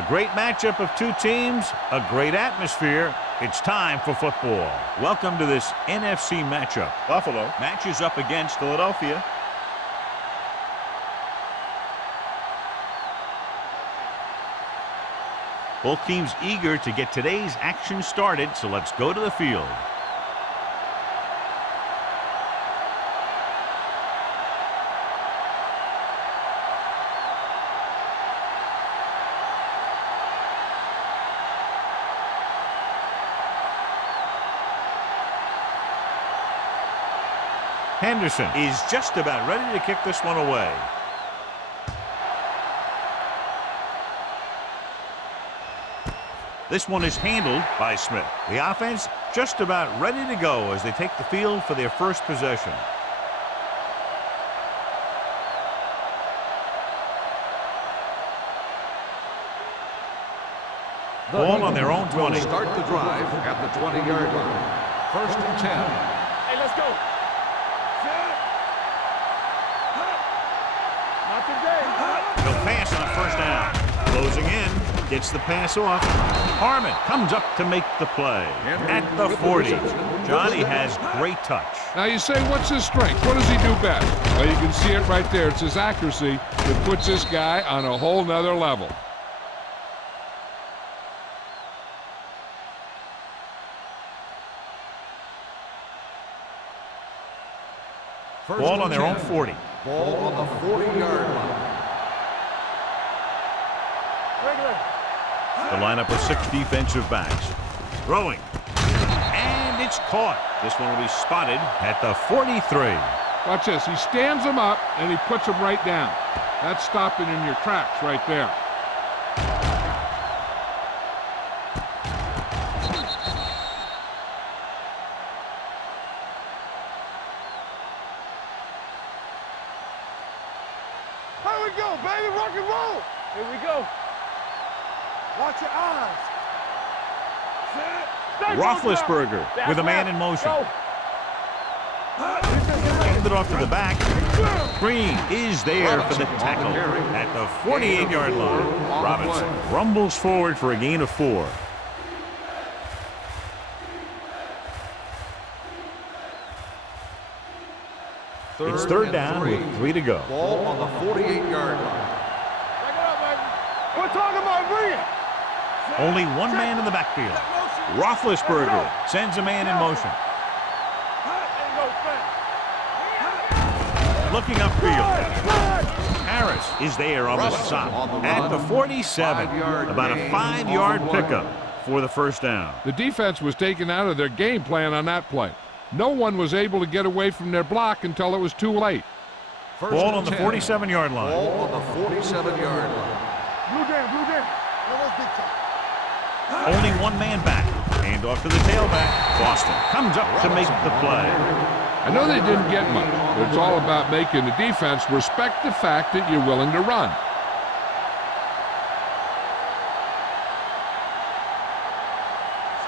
A great matchup of two teams, a great atmosphere. It's time for football. Welcome to this NFC matchup. Buffalo matches up against Philadelphia. Both teams eager to get today's action started, so let's go to the field. Henderson is just about ready to kick this one away. This one is handled by Smith. The offense just about ready to go as they take the field for their first possession. Ball on their own 20. Start the drive at the 20-yard line. 1st and 10. Hey, let's go. Not today. No pass on 1st down. Closing in. Gets the pass off. Harmon comes up to make the play. At the 40. Johnny has great touch. Now you say, what's his strength? What does he do best? Well, you can see it right there. It's his accuracy that puts this guy on a whole nother level. Ball on their own 40. Ball on the 40-yard line. The lineup of 6 defensive backs. Throwing. And it's caught. This one will be spotted at the 43. Watch this. He stands him up, and he puts him right down. That's stopping in your tracks right there. Here we go, baby. Rock and roll. Here we go. Watch your eyes. Roethlisberger with a man in motion. Handed off to the back. Green is there for the tackle at the 48-yard line. Robinson rumbles forward for a gain of 4. It's 3rd down with 3 to go. Ball on the 48-yard line. Back it up, baby. We're talking about bring it. Only one man in the backfield. Roethlisberger sends a man in motion. Looking upfield. Harris is there on the stop at the 47. About a 5-yard pickup for the 1st down. The defense was taken out of their game plan on that play. No one was able to get away from their block until it was too late. Ball on the 47-yard line. Ball on the 47-yard line. Blue down, blue down. Big time. Only one man back. Hand off to the tailback. Boston comes up to make the play. I know they didn't get much, but it's all about making the defense respect the fact that you're willing to run.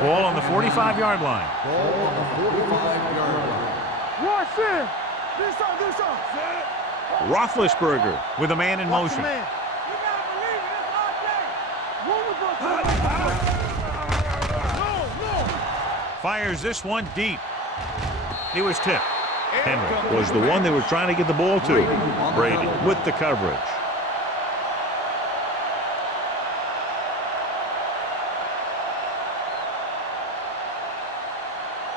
Ball on the 45-yard line. Ball on the 45-yard line. Rush in. This on. Roethlisberger with a man in motion. Man. You gotta believe it. It's our day. No. Fires this one deep. He was tipped. Henry was the one they were trying to get the ball to. Brady with the coverage.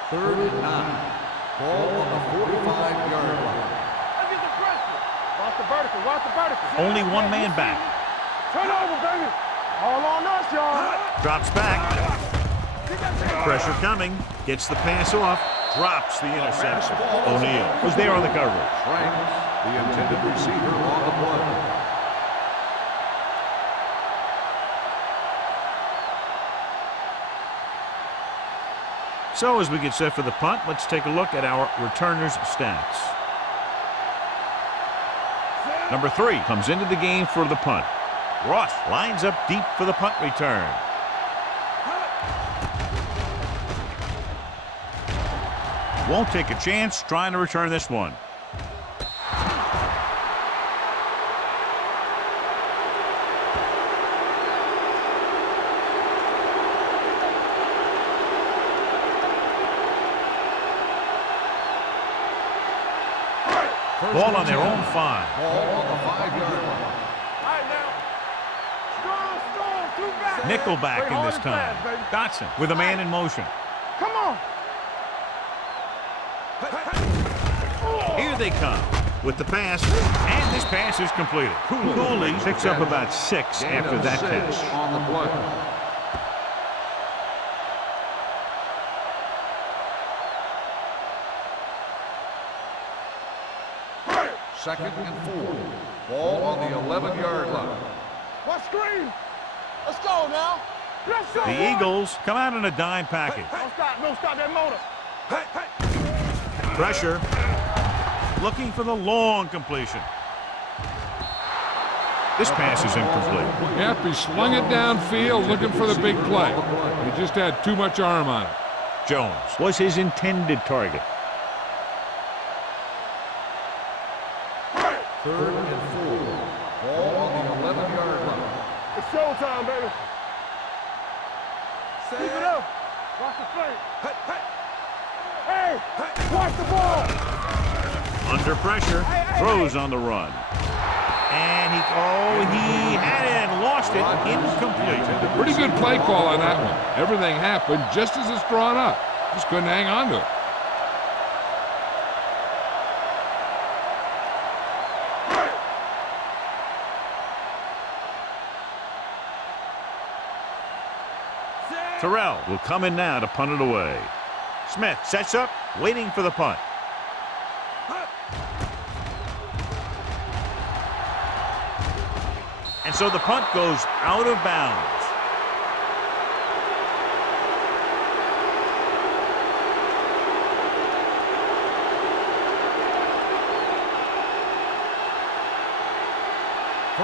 Third and 9. Ball on the 45-yard line. Let's get the pressure. Watch the vertical. Only one man back. Turn over, baby. All on us, y'all. Drops back. Pressure coming. Gets the pass off. Drops the interception. O'Neal was there on the coverage. Franks, the intended receiver on the play. So as we get set for the punt, let's take a look at our returners' stats. Number 3 comes into the game for the punt. Ross lines up deep for the punt return. Won't take a chance trying to return this one. Ball on their own 5. Ball on the 5-yard line. All right, now. Strong, two back. Nickel back Play in hard this and time. fast, baby. Dotson with a man in motion. Come on. Here they come with the pass, and this pass is completed. Cooley picks up about 6 after that catch. On the play. Second and 4. Ball on the 11-yard line. What screen? Let's go now. Let's go. The Eagles come out in a dime package. Don't stop that motor. Pressure. Looking for the long completion. This pass is incomplete. Yep, he slung it downfield looking for the big play. He just had too much arm on it. Jones was his intended target. Third and 4. Ball on the 11-yard line. It's showtime, baby. Keep it up. Watch the play. Hey, watch the ball. Under pressure, throws on the run. And he had it and lost it. Incomplete. Pretty good play call on that one. Everything happened just as it's drawn up. Just couldn't hang on to it. Terrell will come in now to punt it away. Smith sets up, waiting for the punt. And so the punt goes out of bounds.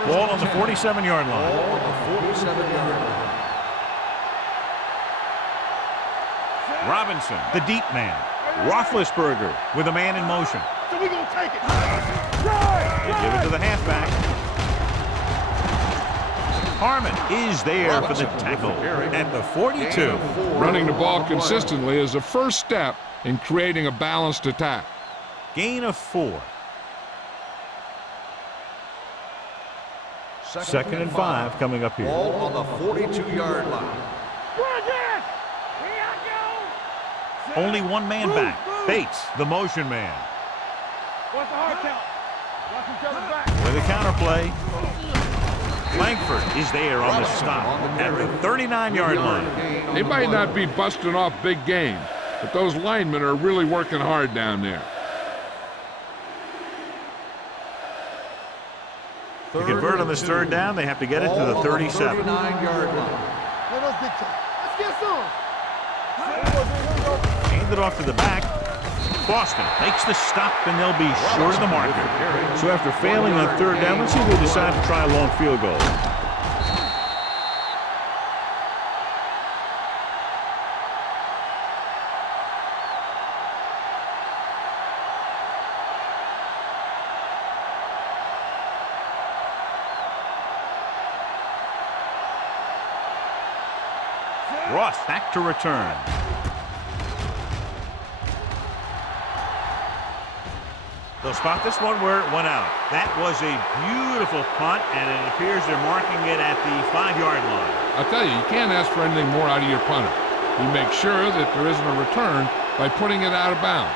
Ball on the 47-yard line. Ball on the 47-yard line. Robinson, the deep man. Roethlisberger with a man in motion. So we gonna take it. They give it to the halfback. Harmon is there for the tackle at the 42. Running the ball consistently is the first step in creating a balanced attack. Gain of 4. Second and 5 coming up here. Ball on the 42-yard line. Only one man back. Bates, the motion man. What's the hard count? Watch each other back. With a counterplay. Langford is there on the stop at the 39-yard line. They might not be busting off big games, but those linemen are really working hard down there. To convert on this third down, they have to get it to the 37. 39-yard line. Let us big time. Let's get some. Hand it off to the back. Boston makes the stop, and they'll be short of the marker. So after failing on third down, let's see if they decide to try a long field goal. Ross back to return. They'll spot this one where it went out. That was a beautiful punt, and it appears they're marking it at the 5-yard line. I'll tell you, you can't ask for anything more out of your punter. You make sure that there isn't a return by putting it out of bounds.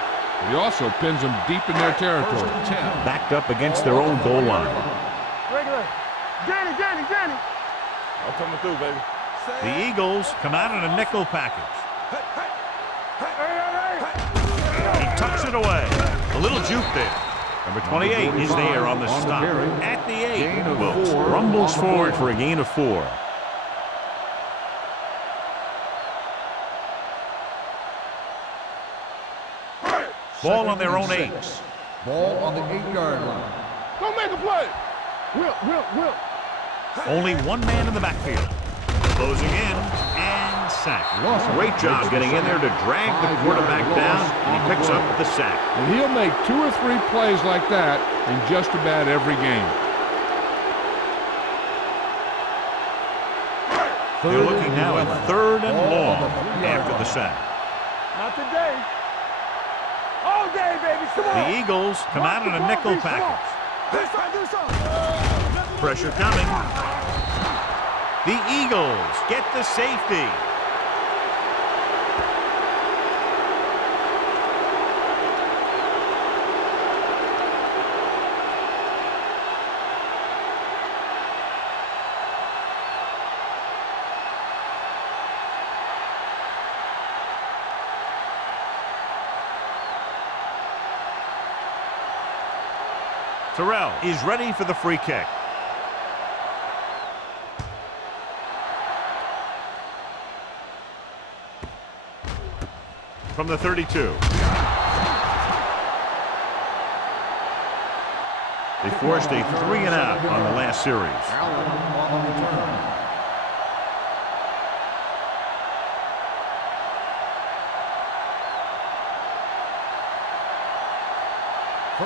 He also pins them deep in their territory. Backed up against their own goal line. Regular. Danny. I'm coming through, baby. The Eagles come out in a nickel package. He tucks it away. A little juke there. Number 28 is there on the stop. At the 8, Wilkes rumbles forward for a gain of 4. Ball on their own 8. Ball on the 8-yard line. Don't make a play. Will. Only one man in the backfield. Closing in and sack. Great job getting in there to drag the quarterback down, and he picks up the sack. And he'll make 2 or 3 plays like that in just about every game. They're looking now at 3rd and long after the sack. Not today. All day, baby. Come on. The Eagles come out in a nickel package. Do something. Pressure coming. The Eagles get the safety. Terrell is ready for the free kick. From the 32. They forced a 3-and-out on the last series. Allen on the return.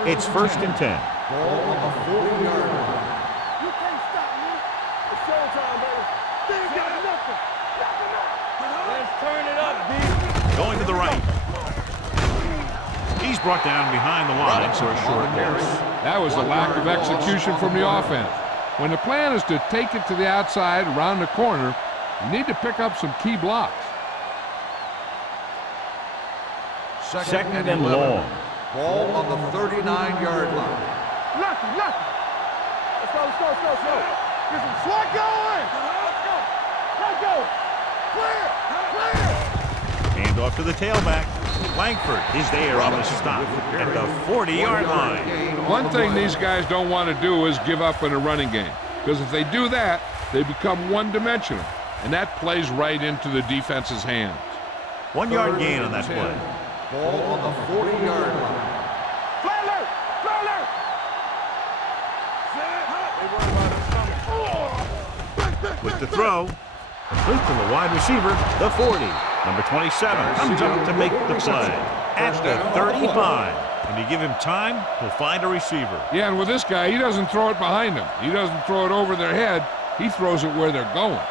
It's 1st and 10. Ball on the 40-yard line. You can't stop me. It's showtime, baby. They ain't got nothing. Nothing up. Let's turn it up, B. Going to the right. He's brought down behind the line for a short loss. That was a lack of execution from the offense. When the plan is to take it to the outside around the corner, you need to pick up some key blocks. Second and long. Ball on the 39-yard line. Lucky. Let's go. Get some swat going. Let's go. Clear. Hand off to the tailback. Langford is there on the stop at the 40-yard line. One thing these guys don't want to do is give up in a running game, because if they do that, they become one-dimensional, and that plays right into the defense's hands. 1 yard gain on that play. Ball on the 40-yard line. With the throw, complete to the wide receiver, the 40. Number 27 comes up to make the play at the 35. And you give him time, he'll find a receiver. Yeah, and with this guy, he doesn't throw it behind them. He doesn't throw it over their head. He throws it where they're going.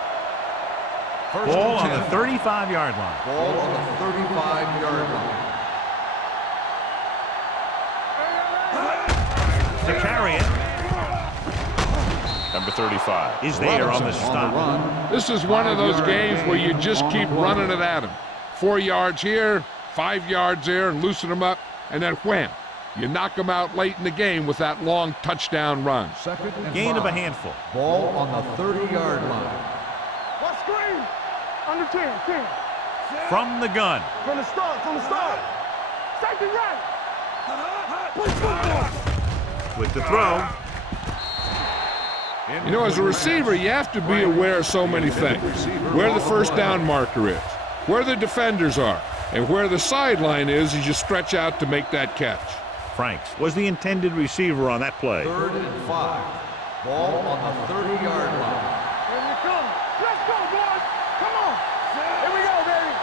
Ball on the 35-yard line. Ball on the 35-yard line. To carry it. Number 35 is there on the stop. This is one of those games where you just keep running it at him. 4 yards here, 5 yards there, loosen them up, and then wham. You knock them out late in the game with that long touchdown run. Gain of a handful. Ball on the 30-yard line. What screen? Under 10. From the gun. From the start. Safety right. Play football. With the throw. You know, as a receiver, you have to be aware of so many things. Where the first down marker is, where the defenders are, and where the sideline is as you stretch out to make that catch. Franks was the intended receiver on that play. 3rd and 5. Ball on the 30-yard line. Here we come. Let's go, boys. Come on. Here we go, baby.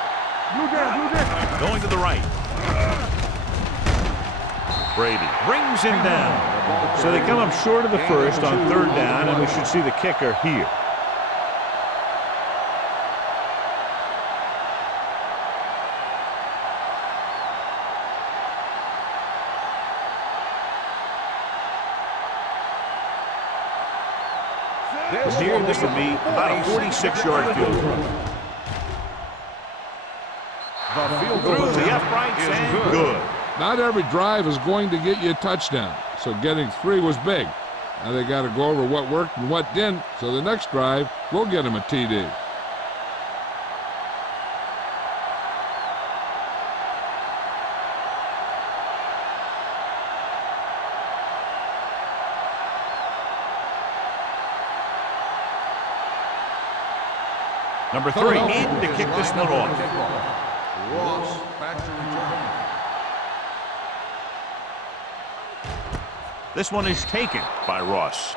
Blue down. Going to the right. Brady brings him down. So they come up short of the first on 3rd down, and we should see the kicker here. From here, this will be about a 46-yard field goal. Through the uprights and good. Not every drive is going to get you a touchdown, so getting 3 was big. Now they got to go over what worked and what didn't, so the next drive will get them a TD. Number 3 in to kick this one off. Ross back to return. This one is taken by Ross.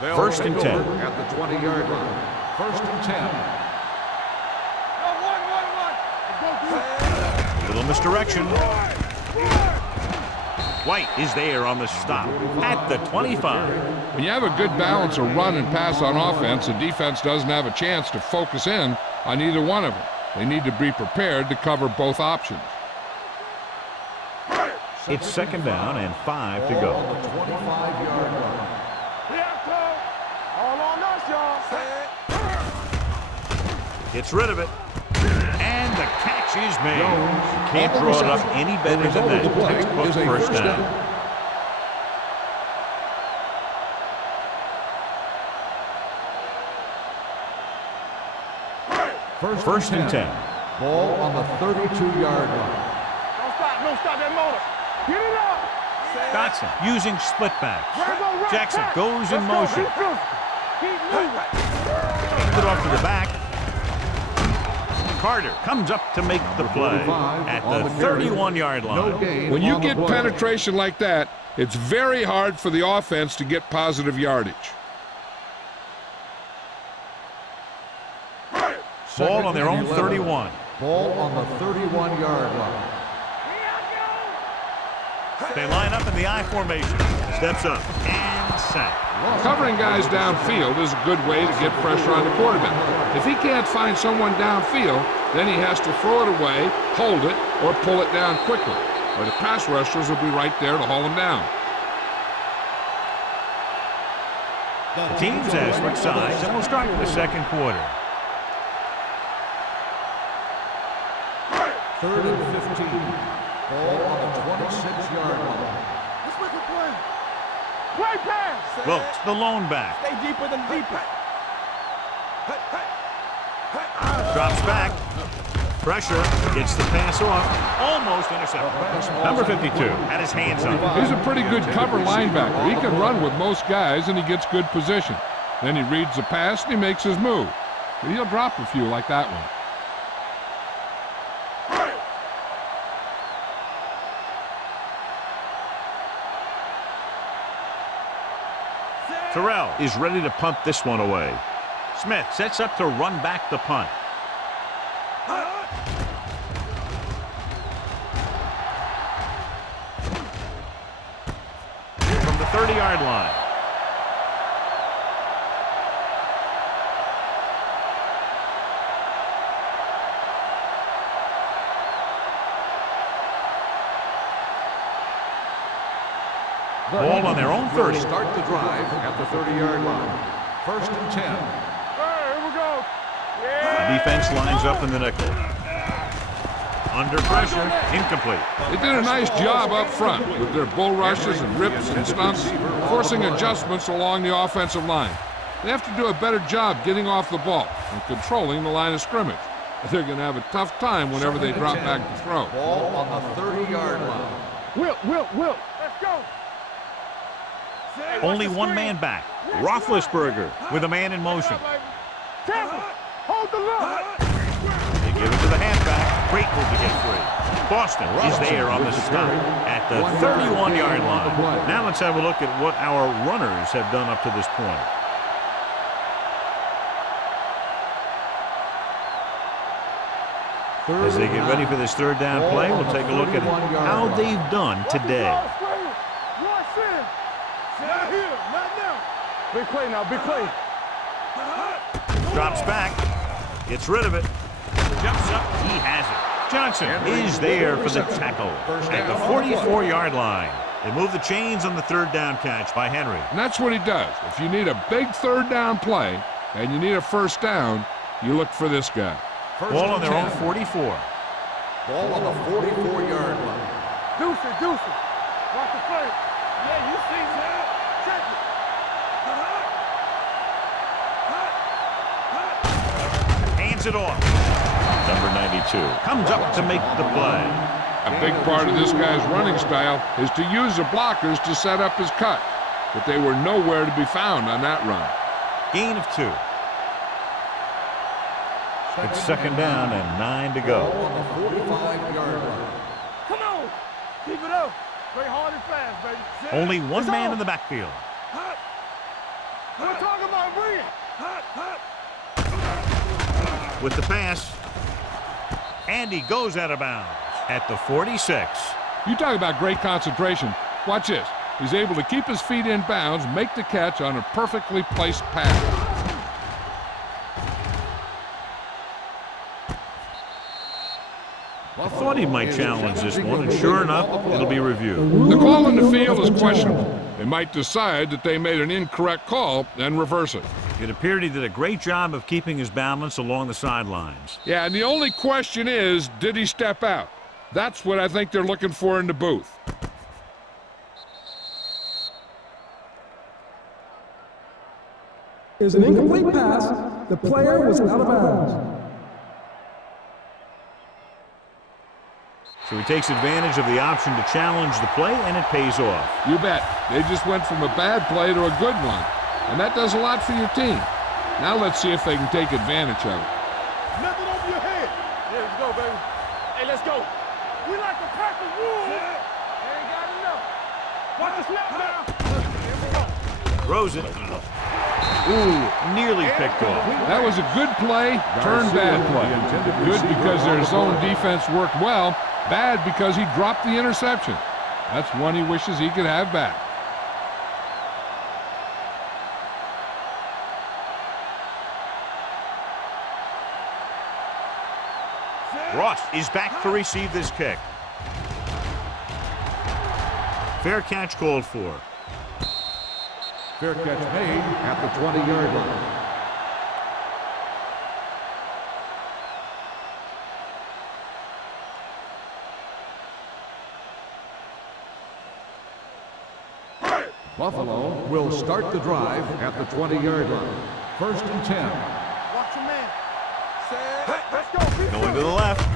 First and 10. At the 20-yard line. 1st and 10. Little misdirection. White is there on the stop at the 25. When you have a good balance of run and pass on offense, the defense doesn't have a chance to focus in on either one of them. They need to be prepared to cover both options. It's second down and 5 to go. On the 25-yard line. All on us, y'all. Gets rid of it. And the catch is made. Can't draw it up any better than that. Textbook first down. First and 10. Ball on the 32-yard line. Don't stop that motor. Get it up. Dotson using split backs. Right, Jackson goes in Let's motion. Go. Keep moving. Hands it off to the back. Carter comes up to make the play at the 31-yard line. When you get penetration like that, it's very hard for the offense to get positive yardage. Ball on their own 31. Ball on the 31-yard line. They line up in the I formation. Steps up and sack. Covering guys downfield is a good way to get pressure on the quarterback. If he can't find someone downfield, then he has to throw it away, hold it, or pull it down quickly. Or the pass rushers will be right there to haul him down. The teams have switched sides and will start the second quarter. 3rd and 15. Ball on the 26-yard line. Let's make a play. Play pass. Wilkes, the lone back. Stay deeper than deeper. Drops back. Pressure. Gets the pass off. Almost intercepted. Number 52 had his hands on it. He's a pretty good cover linebacker. He can run with most guys, and he gets good position. Then he reads the pass, and he makes his move. But he'll drop a few like that one. Terrell is ready to punt this one away. Smith sets up to run back the punt. From the 30-yard line. Ball on their own 30. Start the drive at the 30-yard line. 1st and 10. Here we go. The defense lines up in the nickel. Under pressure, incomplete. They did a nice job up front with their bull rushes and rips and stunts, forcing adjustments along the offensive line. They have to do a better job getting off the ball and controlling the line of scrimmage. They're going to have a tough time whenever they drop back to throw. Ball on the 30-yard line. Wilt. Let's go. Only one man back. Roethlisberger with a man in motion. Temple, hold the look. They give it to the halfback. Great move to get free. Boston is there on the stop at the 31-yard line. Now let's have a look at what our runners have done up to this point. As they get ready for this third down play, we'll take a look at how they've done today. Not here, not now. Big play now, big play. Drops back, gets rid of it, jumps up, he has it. Johnson is there for the tackle at the 44-yard line. They move the chains on the third down catch by Henry. And that's what he does. If you need a big third down play and you need a first down, you look for this guy. Ball on their own 44. Ball on the 44-yard line. Deuce it. Watch the play. Yeah, you see that. Check it. Hands it off. Number 92 comes up to make the play. A big part of this guy's running style is to use the blockers to set up his cut. But they were nowhere to be found on that run. Gain of 2. It's second down and 9 to go. Ball on the 45-yard line. Come on. Keep it up. Play hard and fast, baby. Only one man in the backfield. We're talking about bring it. With the pass, and he goes out of bounds at the 46. You talk about great concentration. Watch this. He's able to keep his feet in bounds, make the catch on a perfectly placed pass. I thought he might challenge this one, and sure enough, it'll be reviewed. The call in the field is questionable. They might decide that they made an incorrect call and reverse it. It appeared he did a great job of keeping his balance along the sidelines. Yeah, and the only question is, did he step out? That's what I think they're looking for in the booth. Is an incomplete pass. The player was out of bounds. So he takes advantage of the option to challenge the play, and it pays off. You bet. They just went from a bad play to a good one, and that does a lot for your team. Now let's see if they can take advantage of it. Nothing over your head. Yeah, let's go, baby. Hey, let's go. We like to pack the rules. They ain't got enough. Watch the snap now. Here we go. Throws it. Ooh, nearly picked off. That was a good play, turned bad play. Good because their zone defense worked well, bad because he dropped the interception. That's one he wishes he could have back. Ross is back to receive this kick. Fair catch called for. Fair catch made at the 20-yard line. Buffalo will start the drive at the 20-yard line. 1st and 10. Watch your man. Let's go. Going to the left.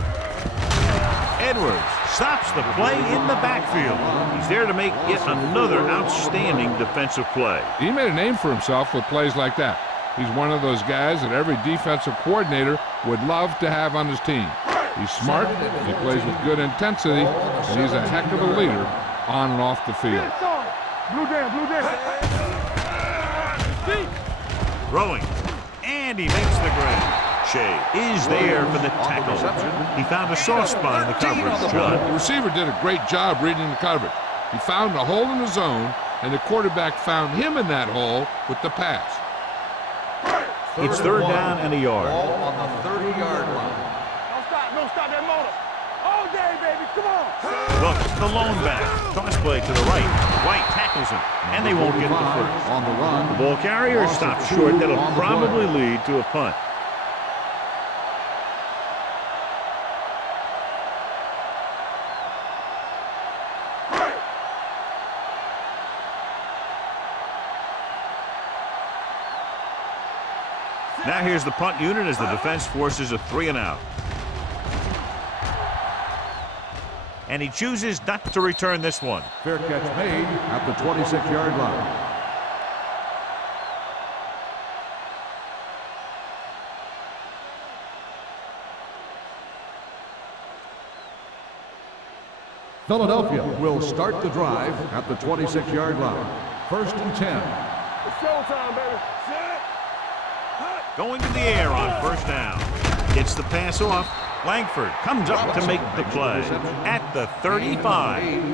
Edwards stops the play in the backfield. He's there to make yet another outstanding defensive play. He made a name for himself with plays like that. He's one of those guys that every defensive coordinator would love to have on his team. He's smart, he plays with good intensity, and he's a heck of a leader on and off the field. Blue down, blue down. Throwing, and he makes the grab. Shea is there for the tackle. He found a soft spot in the coverage, John. The receiver did a great job reading the coverage. He found a hole in the zone, and the quarterback found him in that hole with the pass. It's 3rd down and a yard. Ball on the 30-yard line. Don't stop that motor. All day, baby, come on. Look, the lone back. Toss play to the right. White tackles him, and they won't get the first. On the run. The ball carrier stops short. That'll probably lead to a punt. Now here's the punt unit as the defense forces a 3-and-out. And he chooses not to return this one. Fair catch made at the 26-yard line. Philadelphia will start the drive at the 26-yard line. 1st and 10. It's showtime, baby. Going to the air on 1st down. Gets the pass off. Langford comes up to make the play at the 35.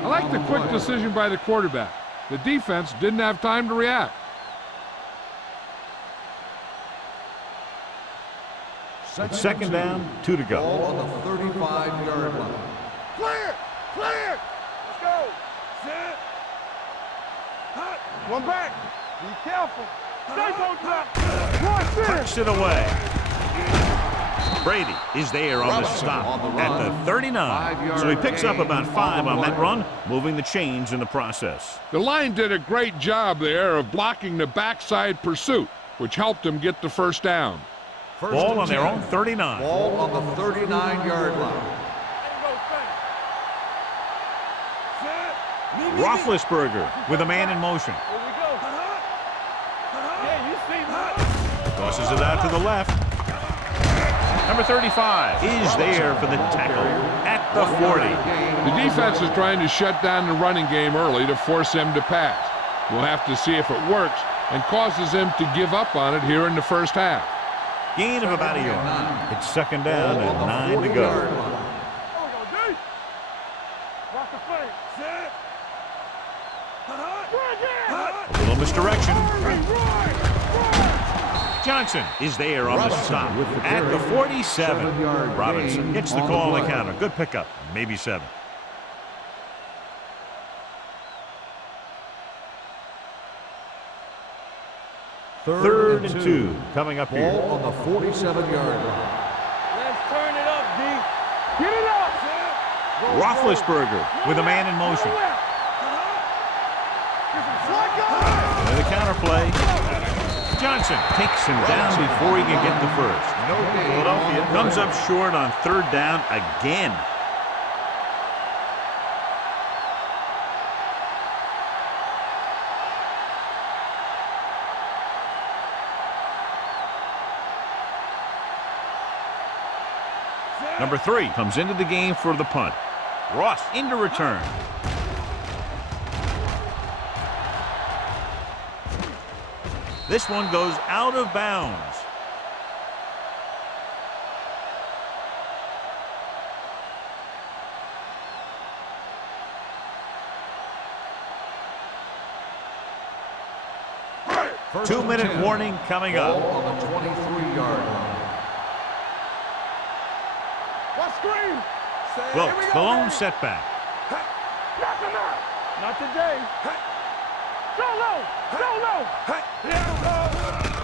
I like the quick decision by the quarterback. The defense didn't have time to react. It's 2nd down, 2 to go. Ball on the 35-yard line. Clear! Clear! Let's go! Set! Hot! One back! Be careful! Stay both back! Watch this! Punched it away. Brady is there on the stop at the 39. So he picks up about 5 on that run, moving the chains in the process. The line did a great job there of blocking the backside pursuit, which helped them get the 1st down. Ball on their own 39. Ball on the 39-yard line. Roethlisberger with a man in motion. Here we go. Yeah, you see me. Tosses it out to the left. Number 35 is there for the tackle at the 40. The defense is trying to shut down the running game early to force them to pass. We'll have to see if it works and causes them to give up on it here in the 1st half. Gain of about a yard. It's 2nd down and 9 to go. Watch the play. Misdirection. Johnson is there on the stop at the 47. Robinson gets the call on the counter. Good pickup, maybe 7. Third and 2 coming up here. Ball on the 47-yard line. Let's turn it up, D. Get it up. Roethlisberger with a man in motion. And the counter play. Johnson takes him down before he can get the first. Philadelphia comes up short on 3rd down again. Number 3 comes into the game for the punt. Ross into return. This one goes out of bounds. Two-minute warning coming up. Ball on the 23-yard line. What screen? Well, the lone setback. Knock him out. Not today. Go low.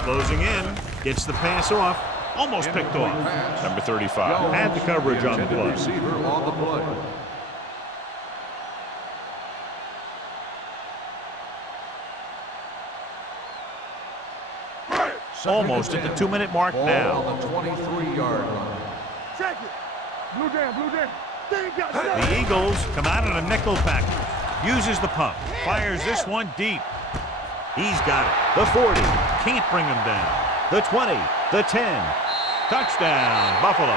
Closing in. Gets the pass off. Almost picked off. Number 35 had the coverage on the play. Receiver on the play. Almost at the 2-minute mark now. On the 23-yard line. Check it. Blue jam. They ain't got nothing. The Eagles come out in a nickel package. Uses the pump. Fires this one deep. He's got it. The 40. Can't bring him down. The 20. The 10. Touchdown, Buffalo.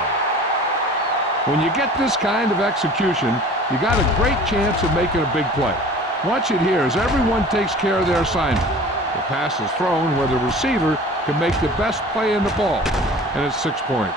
When you get this kind of execution, you got a great chance of making a big play. Watch it here as everyone takes care of their assignment. The pass is thrown where the receiver can make the best play in the ball, and it's 6 points.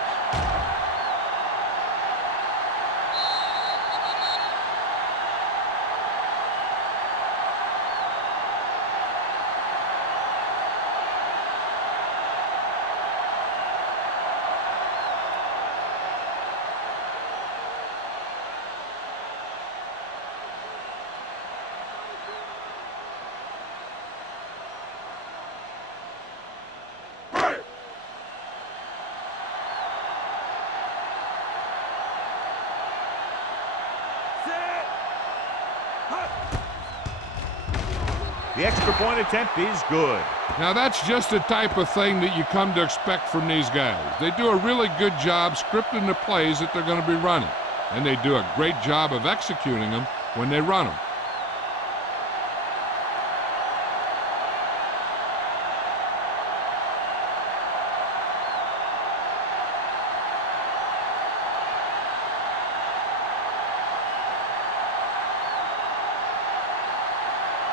The extra point attempt is good. Now that's just the type of thing that you come to expect from these guys. They do a really good job scripting the plays that they're going to be running, and they do a great job of executing them when they run them.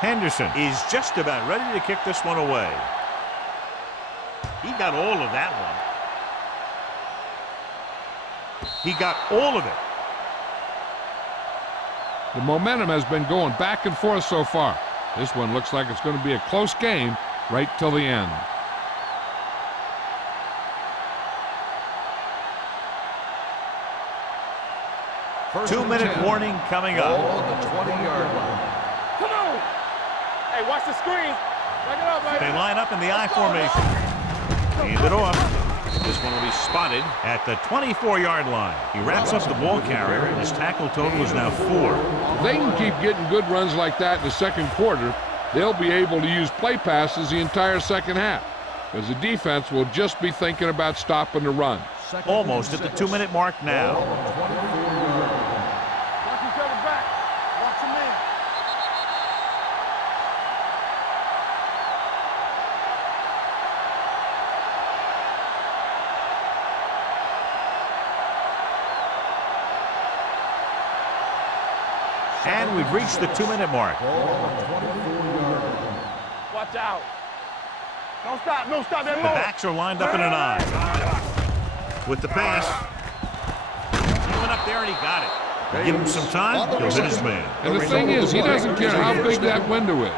Henderson is just about ready to kick this one away. He got all of that one. He got all of it. The momentum has been going back and forth so far. This one looks like it's going to be a close game right till the end. Two-minute warning coming up. Ball on the 20-yard line. Come on. Hey, watch the screen. Break it up, baby. They line up in the I formation. Hand it off. This one will be spotted at the 24-yard line. He wraps up the ball carrier, and his tackle total is now 4. If they can keep getting good runs like that in the second quarter, they'll be able to use play passes the entire second half, because the defense will just be thinking about stopping the run. Almost at the 2-minute mark now. Watch each other back. Watch them in. And we've reached the 2-minute mark. Watch out. Don't stop. No, stop that The low. backs are lined up in an I. With the pass. He went up there and he got it. Give him some time, he'll hit his man. And the thing is, he doesn't care how big that window is.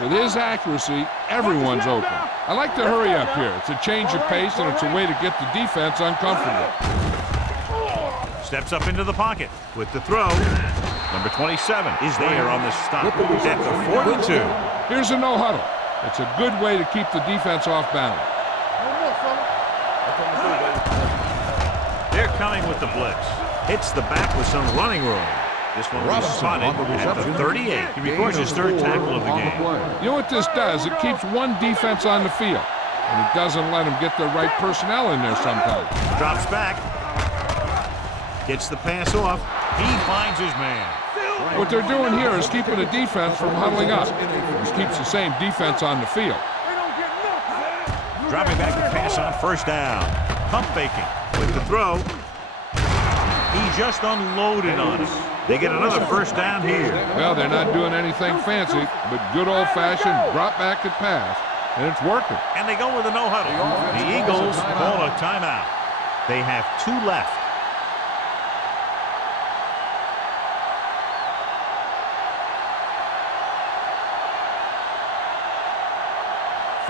With his accuracy, everyone's open. I like to hurry up here. It's a change of pace, and it's a way to get the defense uncomfortable. Steps up into the pocket with the throw. Number 27 is there on the stop at the 42. Here's a no huddle. It's a good way to keep the defense off balance. They're coming with the blitz. Hits the back with some running room. This one was spotted at the 38. He records his third tackle of the game. You know what this does? It keeps one defense on the field, and it doesn't let them get the right personnel in there sometimes. Drops back. Gets the pass off. He finds his man. What they're doing here is keeping the defense from huddling up. This keeps the same defense on the field. Dropping back to pass on first down. Pump faking with the throw. He just unloaded on us. They get another first down here. Well, they're not doing anything fancy, but good old-fashioned drop back and pass, and it's working. And they go with a no huddle. The Eagles call a timeout. They have 2 left.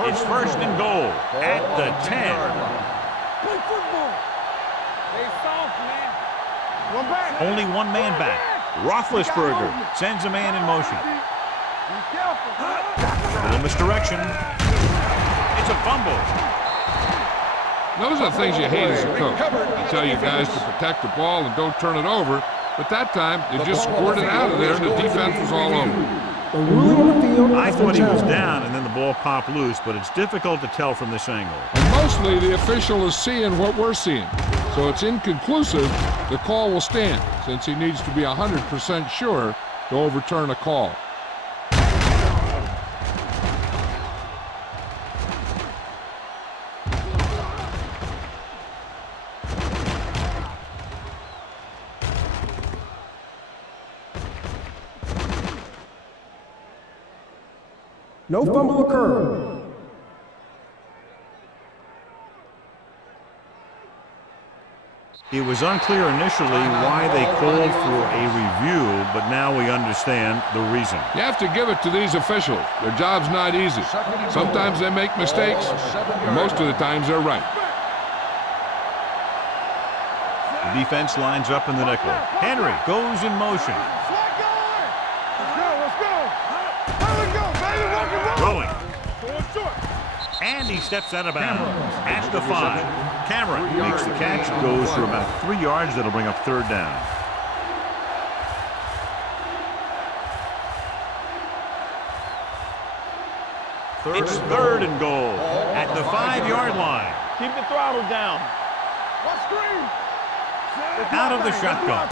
It's first and goal at the 10. Play football. They soft, man. One back. Only one man back. Roethlisberger sends a man in motion. Be careful. Little misdirection. It's a fumble. Those are the things you hate as a coach. I tell you guys to protect the ball and don't turn it over, but that time they just squirted out of there and the defense was all over. The ruling on the field. I has thought been he was challenged. down and then the ball popped loose, but it's difficult to tell from this angle. And mostly the official is seeing what we're seeing. So it's inconclusive. The call will stand since he needs to be 100% sure to overturn a call. No fumble occurred. It was unclear initially why they called for a review, but now we understand the reason. You have to give it to these officials. Their job's not easy. Sometimes they make mistakes, but most of the times they're right. The defense lines up in the nickel. Henry goes in motion. Let's go. Let's go, baby. Rock and roll. Throwing. Going short. And he steps out of bounds at the 5. Cameron makes the catch, goes for about 3 yards. That'll bring up third down. It's third and goal at the 5-yard line. Keep the throttle down. What screen? Out of the shotgun.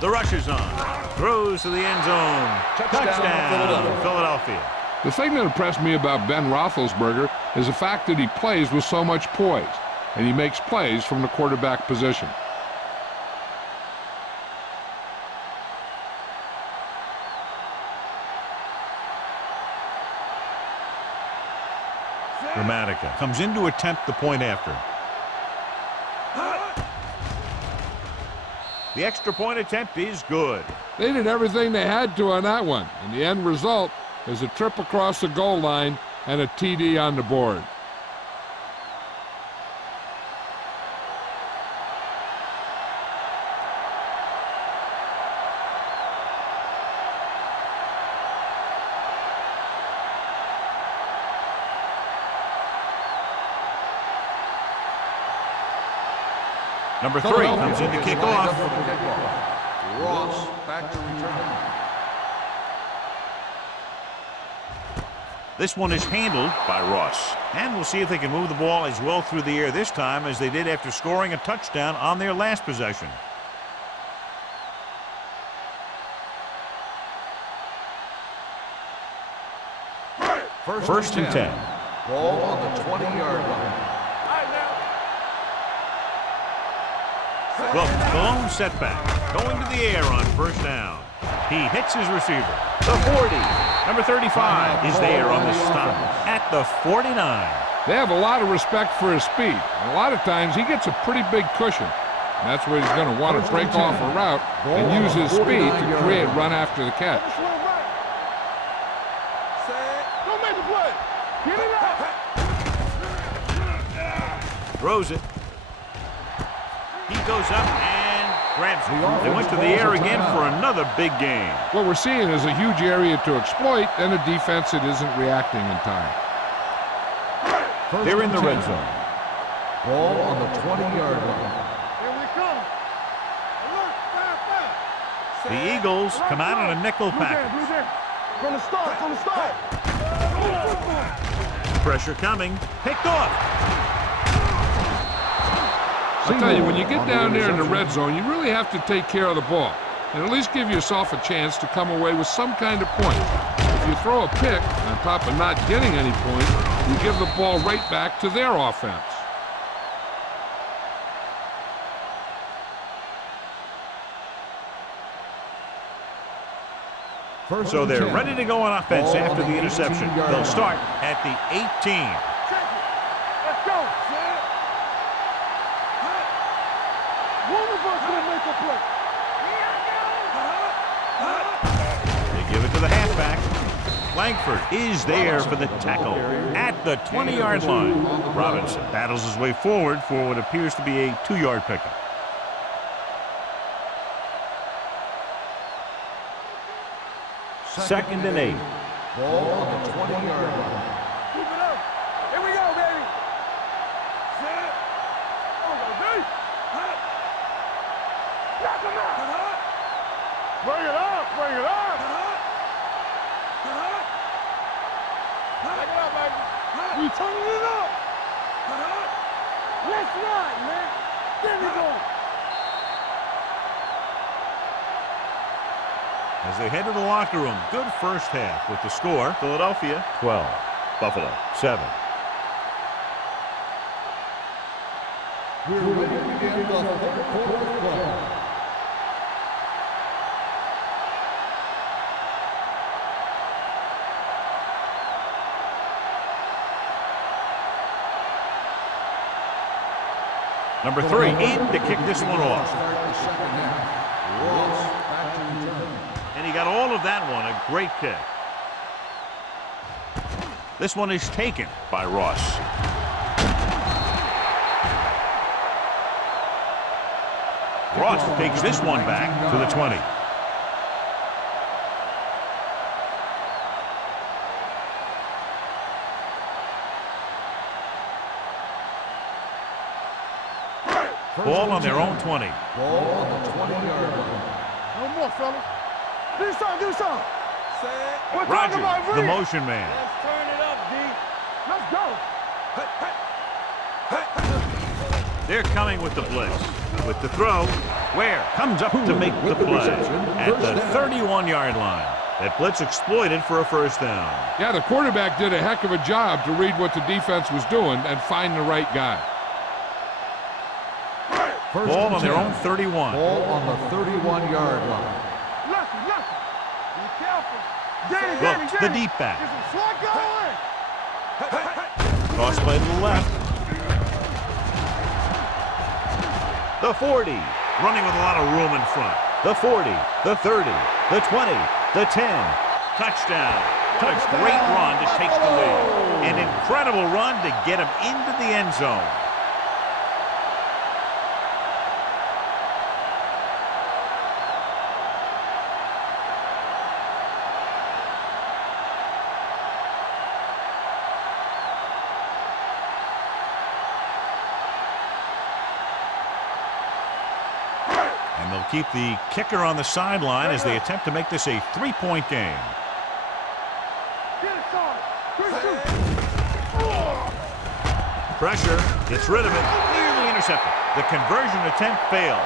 The rush is on. Throws to the end zone. Touchdown, Philadelphia. The thing that impressed me about Ben Roethlisberger is the fact that he plays with so much poise, and he makes plays from the quarterback position. Dramatica comes in to attempt the point after. The extra point attempt is good. They did everything they had to on that one, and the end result is a trip across the goal line and a TD on the board. Number 3 comes in to kick off. Ross back to return. This one is handled by Ross. And we'll see if they can move the ball as well through the air this time as they did after scoring a touchdown on their last possession. First and 10. Ball on the 20-yard line. Well, the lone setback. Going to the air on first down. He hits his receiver. The 40. Number 35 is there on the stop at the 49. They have a lot of respect for his speed. And a lot of times he gets a pretty big cushion. And that's where he's going to want to break off a route and use his speed to create run after the catch. Come make the play. Get it out. Throws it. He goes up and grabs it. They went to the air again for another big gain. What we're seeing is a huge area to exploit and a defense that isn't reacting in time. They're in the red zone. Ball on the 20-yard line. Here we come. Alert, fire. The Eagles come out on a nickel Blue package. Jam. From the start, Pressure coming. Picked off. I'll tell you, when you get down there in the red zone, you really have to take care of the ball and at least give yourself a chance to come away with some kind of point. If you throw a pick on top of not getting any points, you give the ball right back to their offense. So they're ready to go on offense after the interception. They'll start at the 18. Let's go. One of us will make a play. They give it to the halfback. Langford is there for the tackle at the 20-yard line. Robinson battles his way forward for what appears to be a 2-yard pickup. Second and 8. Ball on the 20-yard line. Keep it up. Here we go, baby. Set. Knock him out. Bring it up. Bring it up. Take it up, baby. We turning it up. Let's ride, man. There we go. As they head to the locker room, good first half with the score, Philadelphia 12, Buffalo 7. We're ready to begin the third quarter of play. Number 3 in to kick this one off. Start the second half. Ross back to return. And he got all of that one, a great kick. This one is taken by Ross. Ross takes this one back to the 20. Ball on their own 20. Ball on the 20-yard line. No more, fellas. Do something, do something. We're talking about Rogers, the real. motion man. Let's turn it up, D. Let's go. They're coming with the blitz. With the throw, Ware comes up to make the play at the 31-yard line. That blitz exploited for a first down. Yeah, the quarterback did a heck of a job to read what the defense was doing and find the right guy. Ball on their own 31. Ball on the 31-yard line. Lucky. Be careful. Brooks, the deep back. Get some slot going. Toss play to the left. The 40. Running with a lot of room in front. The 40. The 30. The 20. The 10. Touchdown. What a great run to take the lead. An incredible run to get him into the end zone. And they'll keep the kicker on the sideline as they attempt to make this a 3-point game. Get it started. 3-2. Pressure, gets rid of it, nearly intercepted. The conversion attempt fails.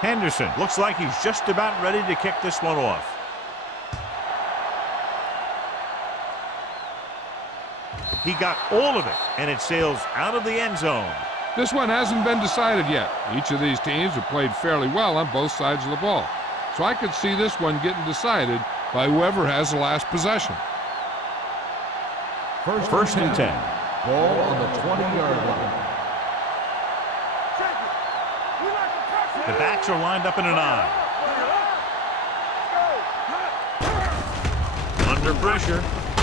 Henderson looks like he's just about ready to kick this one off. He got all of it, and it sails out of the end zone. This one hasn't been decided yet. Each of these teams have played fairly well on both sides of the ball. So I could see this one getting decided by whoever has the last possession. First and 10. Ball on the 20-yard line. The backs are lined up in an I. Under pressure.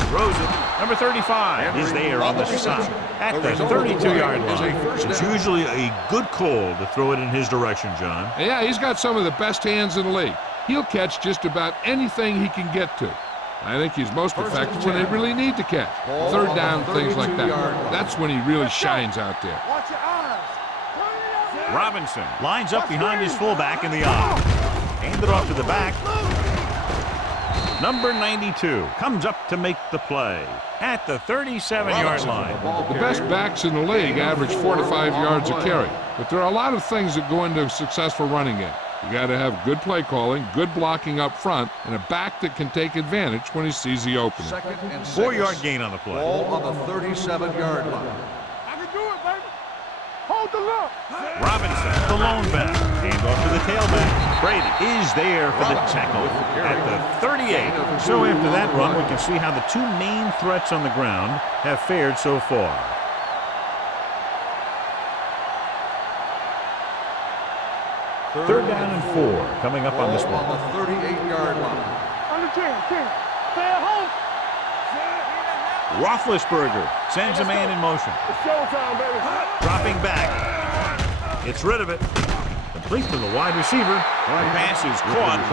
Throws it. Number 35 is there on the stop at the 32-yard line. It's usually a good call to throw it in his direction, John. Yeah, he's got some of the best hands in the league. He'll catch just about anything he can get to. I think he's most effective when they really need to catch. Third down, things like that. That's when he really shines out there. Watch your eyes. Robinson lines up behind his fullback in the I. Hand it off to the back. Number 92 comes up to make the play at the 37-yard line. The best backs in the league average 4 to 5 yards a carry. But there are a lot of things that go into a successful running game. You got to have good play calling, good blocking up front, and a back that can take advantage when he sees the opening. 4-yard gain on the play. Ball on the 37-yard line. I can do it, baby. Hold the look. Robinson, the lone back. Hand off to the tailback. Brady is there for the tackle at the 38. So after that run, we can see how the two main threats on the ground have fared so far. Third down and 4 coming up on this one. On the 38-yard line. Under 10. Stay at home. Roethlisberger sends a man in motion. It's showtime, baby. Dropping back. Gets rid of it. Complete to the wide receiver. The pass is caught,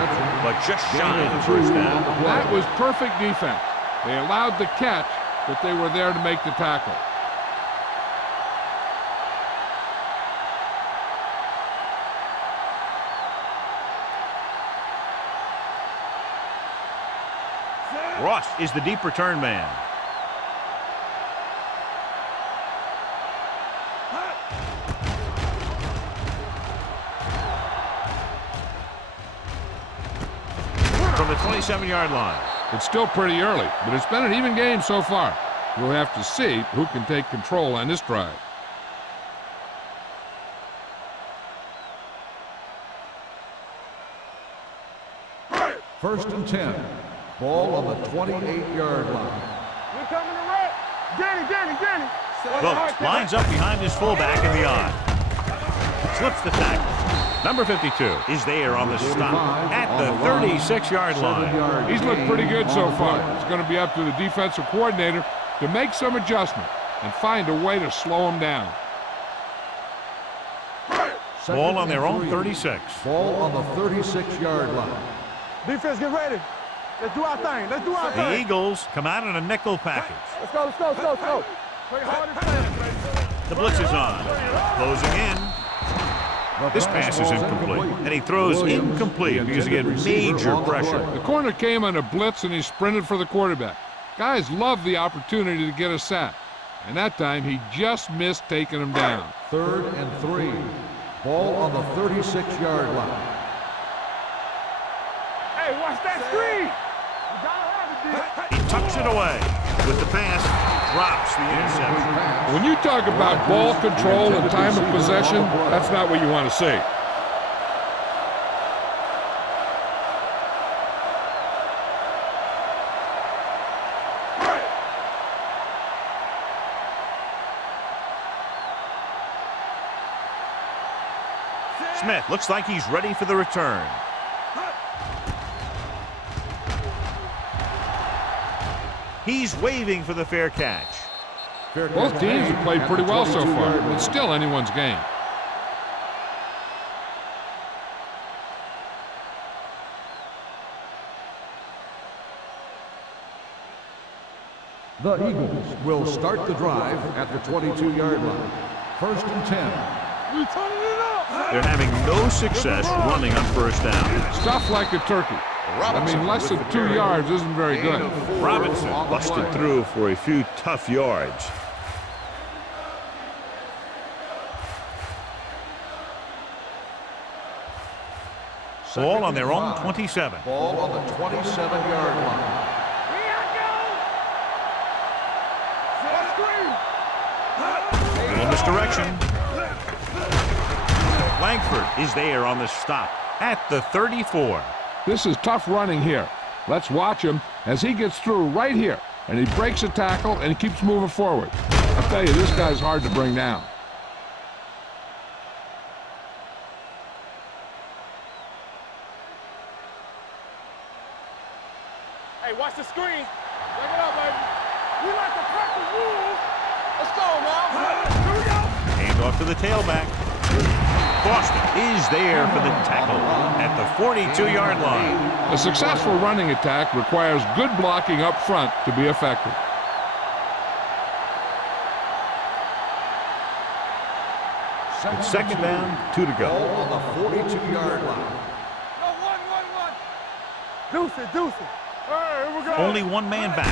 but just shy of the first down. That was perfect defense. They allowed the catch, but they were there to make the tackle. Ross is the deep return man. From the 27-yard line. It's still pretty early, but it's been an even game so far. We'll have to see who can take control on this drive. First and 10. Ball on the 28-yard line. We're coming to wreck. Danny. Boats lines up behind his fullback in the I. Slips the tackle. Number 52 is there on the stop at the 36-yard line. He's looked pretty good so far. It's going to be up to the defensive coordinator to make some adjustment and find a way to slow him down. Ball on their own 36. Ball on the 36-yard line. Defense, get ready. Let's do our thing. The Eagles come out in a nickel package. Let's go. Play hard and fast, baby. The blitz is on. Closing in. This pass is incomplete, and he throws incomplete because he had major pressure. The corner came on a blitz, and he sprinted for the quarterback. Guys love the opportunity to get a sack, and that time he just missed taking him down. 3rd and 3. Ball on the 36-yard line. Hey, watch that screen. He tucks it away. With the pass, drops the interception. When you talk about ball control and time of possession, that's not what you want to see. Smith looks like he's ready for the return. He's waving for the fair catch. Both teams have played pretty well so far. It's still anyone's game. The Eagles will start the drive at the 22-yard line. First and 10. We turning it up. They're having no success running on first down. Stuff like a turkey. I mean, less than 2 yards isn't very good. Robinson busted through for a few tough yards. Ball on their own 27. Ball on the 27-yard line. Let's go. misdirection. Langford is there on the stop at the 34. This is tough running here. Let's watch him as he gets through right here. And he breaks a tackle and he keeps moving forward. I'll tell you, this guy's hard to bring down. Hey, watch the screen. Check it out, baby. We like to crack the rules. Let's go now. Here we go. Hand off to the tailback. Boston is there for the tackle at the 42-yard line. A successful running attack requires good blocking up front to be effective. It's second down, 2 to go. On the 42-yard line. No, one. Deuce it. All right, here we go. Only one man back.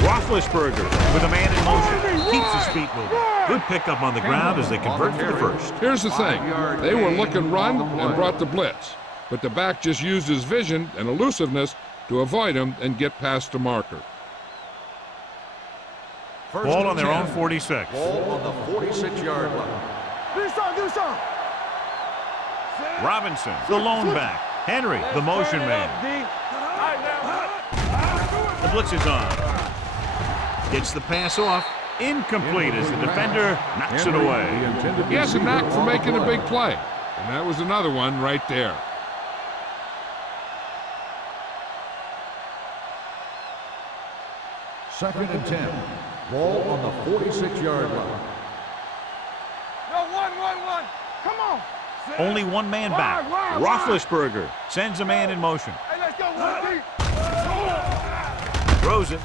Roethlisberger with a man in motion. Keeps his feet moving. Good pickup on the ground as they convert for the first. Here's the thing. They were looking run and brought the blitz. But the back just used his vision and elusiveness to avoid him and get past the marker. Ball on their own 46. Ball on the 46-yard line. Do some. Robinson, the lone back. Henry, the motion man. All right, now. The blitz is on. Gets the pass off. Incomplete as the defender knocks it away. He has a knack for making a big play. And that was another one right there. Second and 10. Ball on the 46-yard line. No, one. Come on. Only one man back. Roethlisberger sends a man in motion. Hey, let's go. One deep. Throws it.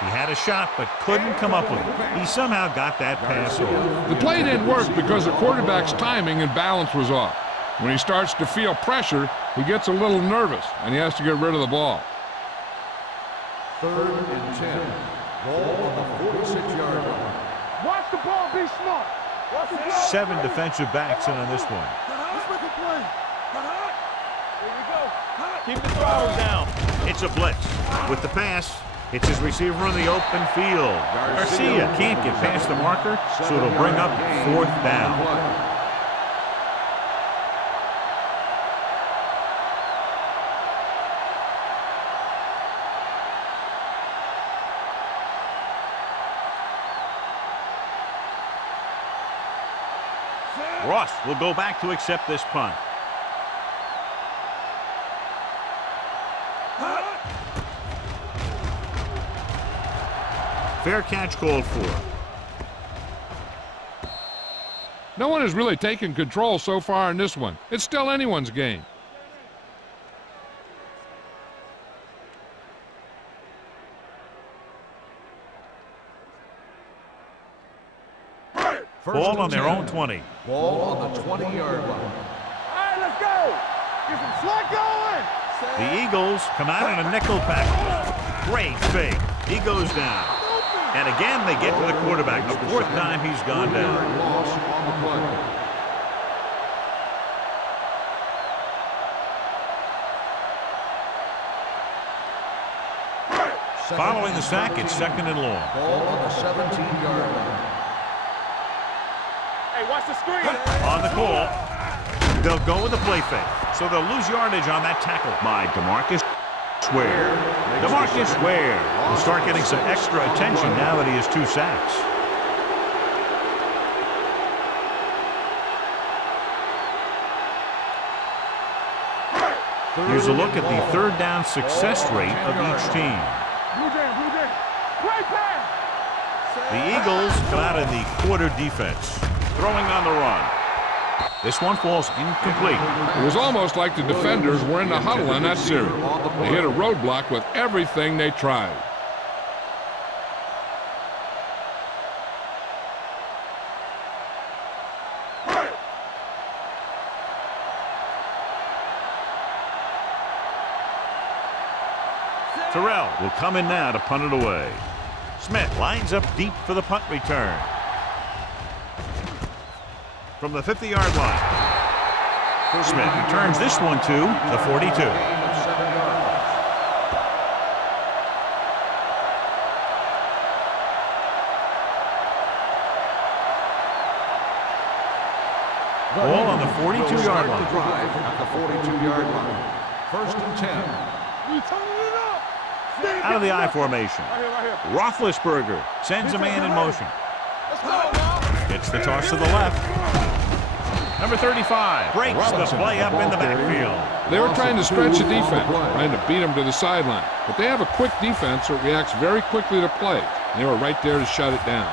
He had a shot but couldn't come up with it. He somehow got that pass off. The play didn't work because the quarterback's timing and balance was off. When he starts to feel pressure, he gets a little nervous, and he has to get rid of the ball. Third and 10. Ball on the 46-yard line. Watch the ball. Be smart. Watch the ball. 7 defensive backs in on this one. Let's make a play. Here we go. Keep the throttle down. It's a blitz. With the pass, it's his receiver in the open field. Garcia can't get past the marker, so it'll bring up 4th down. Ross will go back to accept this punt. Fair catch called for. No one has really taken control so far in this one. It's still anyone's game. Ball on their own 20. Ball on the 20-yard line. All right, let's go. Get some slug going. The Eagles come out in a nickel package. Great fake. He goes down. And again, they get to the quarterback. The 4th time he's gone down. Loss on the play. Following the sack, it's 2nd and long. Ball on the 17-yard line. Hey, watch the screen. On the call, they'll go with the play fake. So they'll lose yardage on that tackle by DeMarcus Ware. DeMarcus Ware will start getting some extra attention now that he has 2 sacks. Here's a look at the 3rd down success rate of each team. Blue Jam. Great pass. The Eagles come out in the quarter defense, throwing on the run. This one falls incomplete. It was almost like the defenders were in the huddle on that series. They hit a roadblock with everything they tried. Terrell will come in now to punt it away. Smith lines up deep for the punt return. From the 50-yard line, Smith returns this one to the 42. Ball on the 42-yard The line. drive at the 42-yard line. First and 10. We turning it up. Out of the I formation. Right here. Roethlisberger sends a man in motion. Let's go now. Gets the toss to the left. Number 35 breaks the play up in the backfield. They were trying to stretch the defense, trying to beat them to the sideline. But they have a quick defense that reacts very quickly to play. They were right there to shut it down.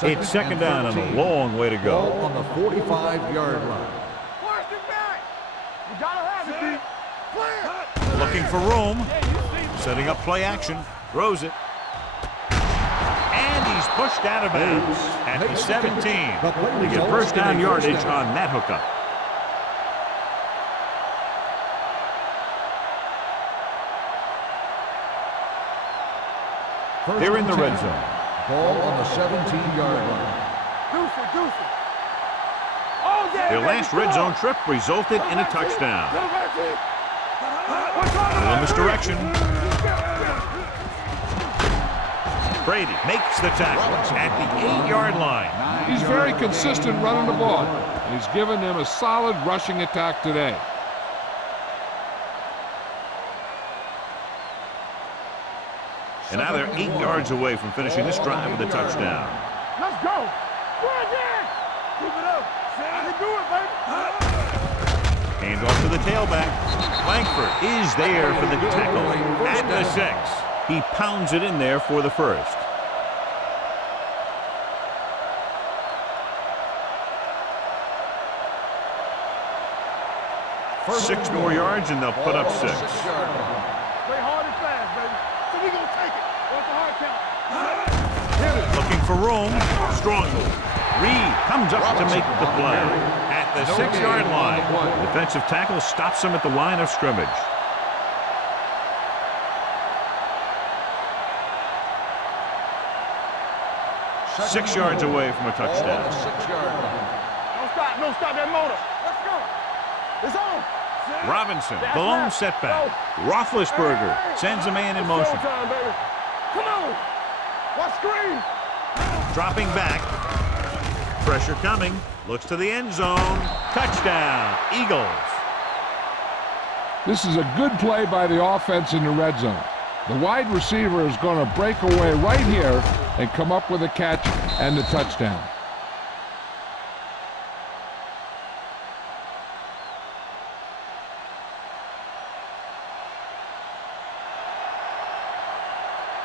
It's second down and a long way to Ball go. on the 45-yard line. Force it back. You gotta have it, D. Clear. Looking for room. Setting up play action. Throws it. And he's pushed out of bounds at the 17. They get first down yardage on that hookup. They're in the red zone. Ball on the 17-yard line. Deuce it. Oh, yeah. Their last red zone trip resulted in a touchdown. A little misdirection. Brady makes the tackle at the 8-yard line. He's very consistent running the ball. He's given them a solid rushing attack today. And now they're 8 yards away from finishing this drive with a touchdown. Let's go. Go again. Keep it up. I can do it, baby. Hand off to the tailback. Langford is there for the tackle at the 6. He pounds it in there for the first. Six more yards and they'll put up 6. Play hard and fast, baby. So we gonna take it. What's the hard count? Looking for room. Strong move. Reed comes up to make the play at the 6-yard line. Defensive tackle stops him at the line of scrimmage. Six yards away from a touchdown. Don't stop that motor. Let's go. It's on. Robinson, the lone setback. Roethlisberger sends a man in motion. Showtime, baby. Come on. Watch screen. Dropping back. Pressure coming. Looks to the end zone. Touchdown, Eagles. This is a good play by the offense in the red zone. The wide receiver is going to break away right here and come up with a catch and the touchdown.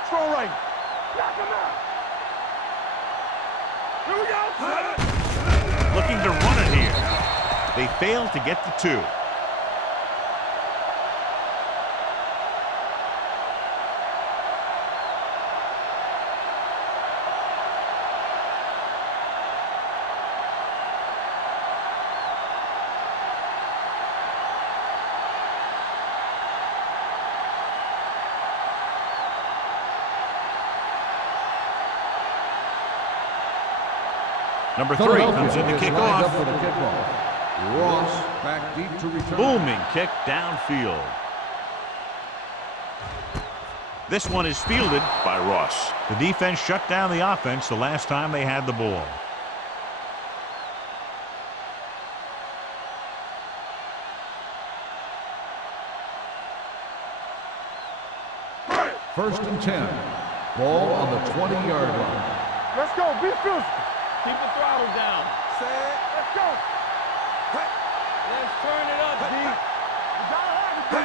Throw right. Knock him out. Here we go. Looking to run it here. They fail to get the 2. Number 3 comes in to kick off. Ross back deep to return. Booming kick downfield. This one is fielded by Ross. The defense shut down the offense the last time they had the ball. First and 10. Ball on the 20-yard line. Let's go. Be physical. Keep the throttle down. Set. Let's go. Let's turn it up, D. You gotta have it,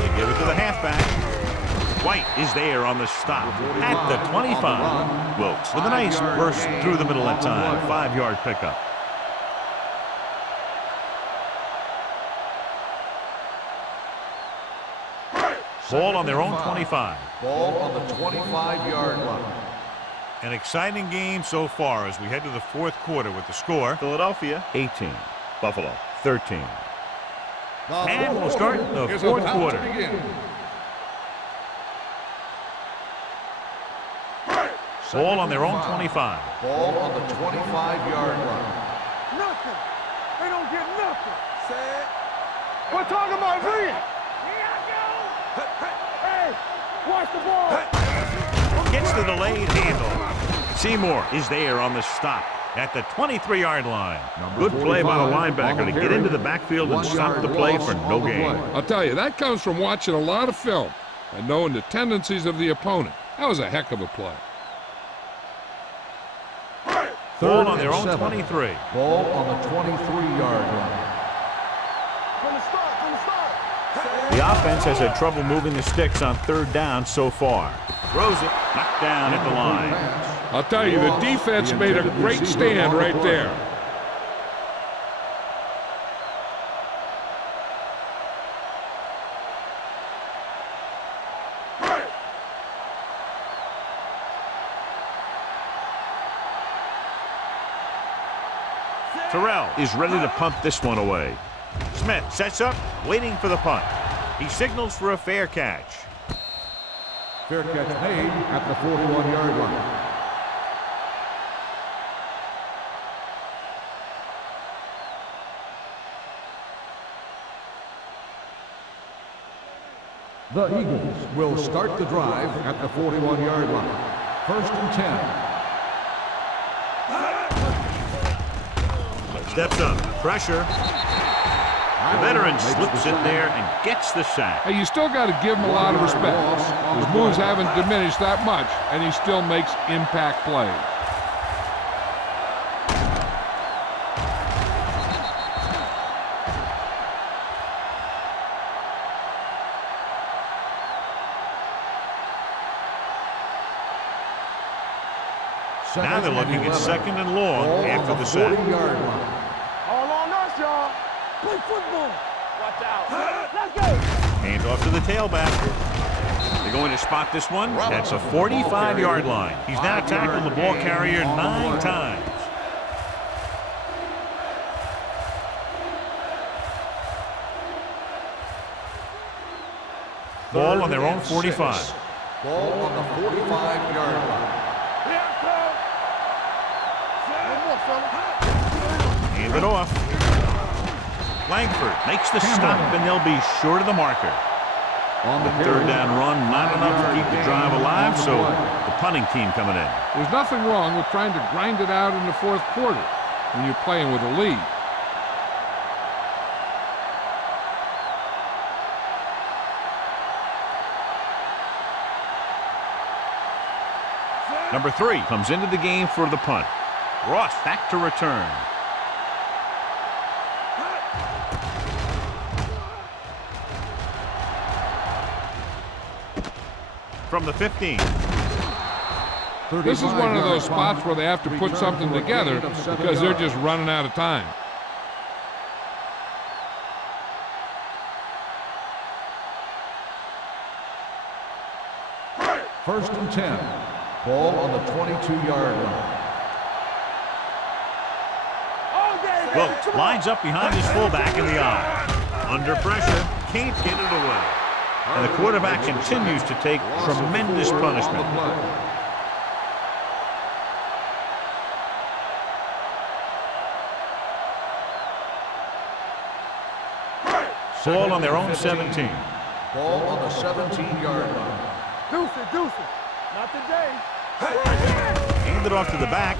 D. They give it to the halfback. White is there on the stop at the 25. Wilkes with a nice burst through the middle that time. 5-yard pickup. Ball on their own 25. Ball on the 25-yard line. An exciting game so far as we head to the fourth quarter with the score. Philadelphia 18, Buffalo 13. And we'll start the fourth quarter. Ball on their own 25. Ball on the 25-yard line. Nothing. They don't get nothing. Set. We're talking about Reed. Here I go. Hey, watch the ball. Gets the delayed handle. Seymour is there on the stop at the 23-yard line. Number Good play by the 45 linebacker on to the get into carry. the backfield and 1 stop yard the play loss for no on the gain. play. I'll tell you, that comes from watching a lot of film and knowing the tendencies of the opponent. That was a heck of a play. Ball on and their own 7. 23. Ball on the 23-yard line. From the start. The offense has had trouble moving the sticks on 3rd down so far. Throws it, knocked down at the line. I'll tell you, the defense made a great stand right there. Terrell is ready to punt this one away. Smith sets up, waiting for the punt. He signals for a fair catch. Fair catch made at the 41-yard line. The Eagles will start the drive at the 41-yard line. 1st and 10. Steps up, pressure. The veteran slips in there and gets the sack. Hey, you still got to give him a lot of respect. His moves haven't diminished that much, and he still makes impact plays. Now they're looking at 2nd and long after the sack. 40-yard line. All on us, y'all. Play football. Watch out. Let's go. Hands off to the tailback. They're going to spot this one at the 45-yard line. He's now tackled the ball carrier 9 times. Ball on their own 45. Ball on the 45-yard line. Hand it off. Langford makes the stop, and they'll be short of the marker. On the 3rd down run, not enough to keep the drive alive, so the punting team coming in. There's nothing wrong with trying to grind it out in the 4th quarter when you're playing with a lead. Number 3 comes into the game for the punt. Ross back to return. From the 15. This is one of those spots where they have to put something together because they're just running out of time. First and 10. Ball on the 22-yard line. Wilkes lines up behind his fullback in the eye. Under pressure, can't get it away. And the quarterback continues to take tremendous punishment. Ball on their own 17. Ball on the 17-yard line. Deuce it. Not today. Hand it off to the back.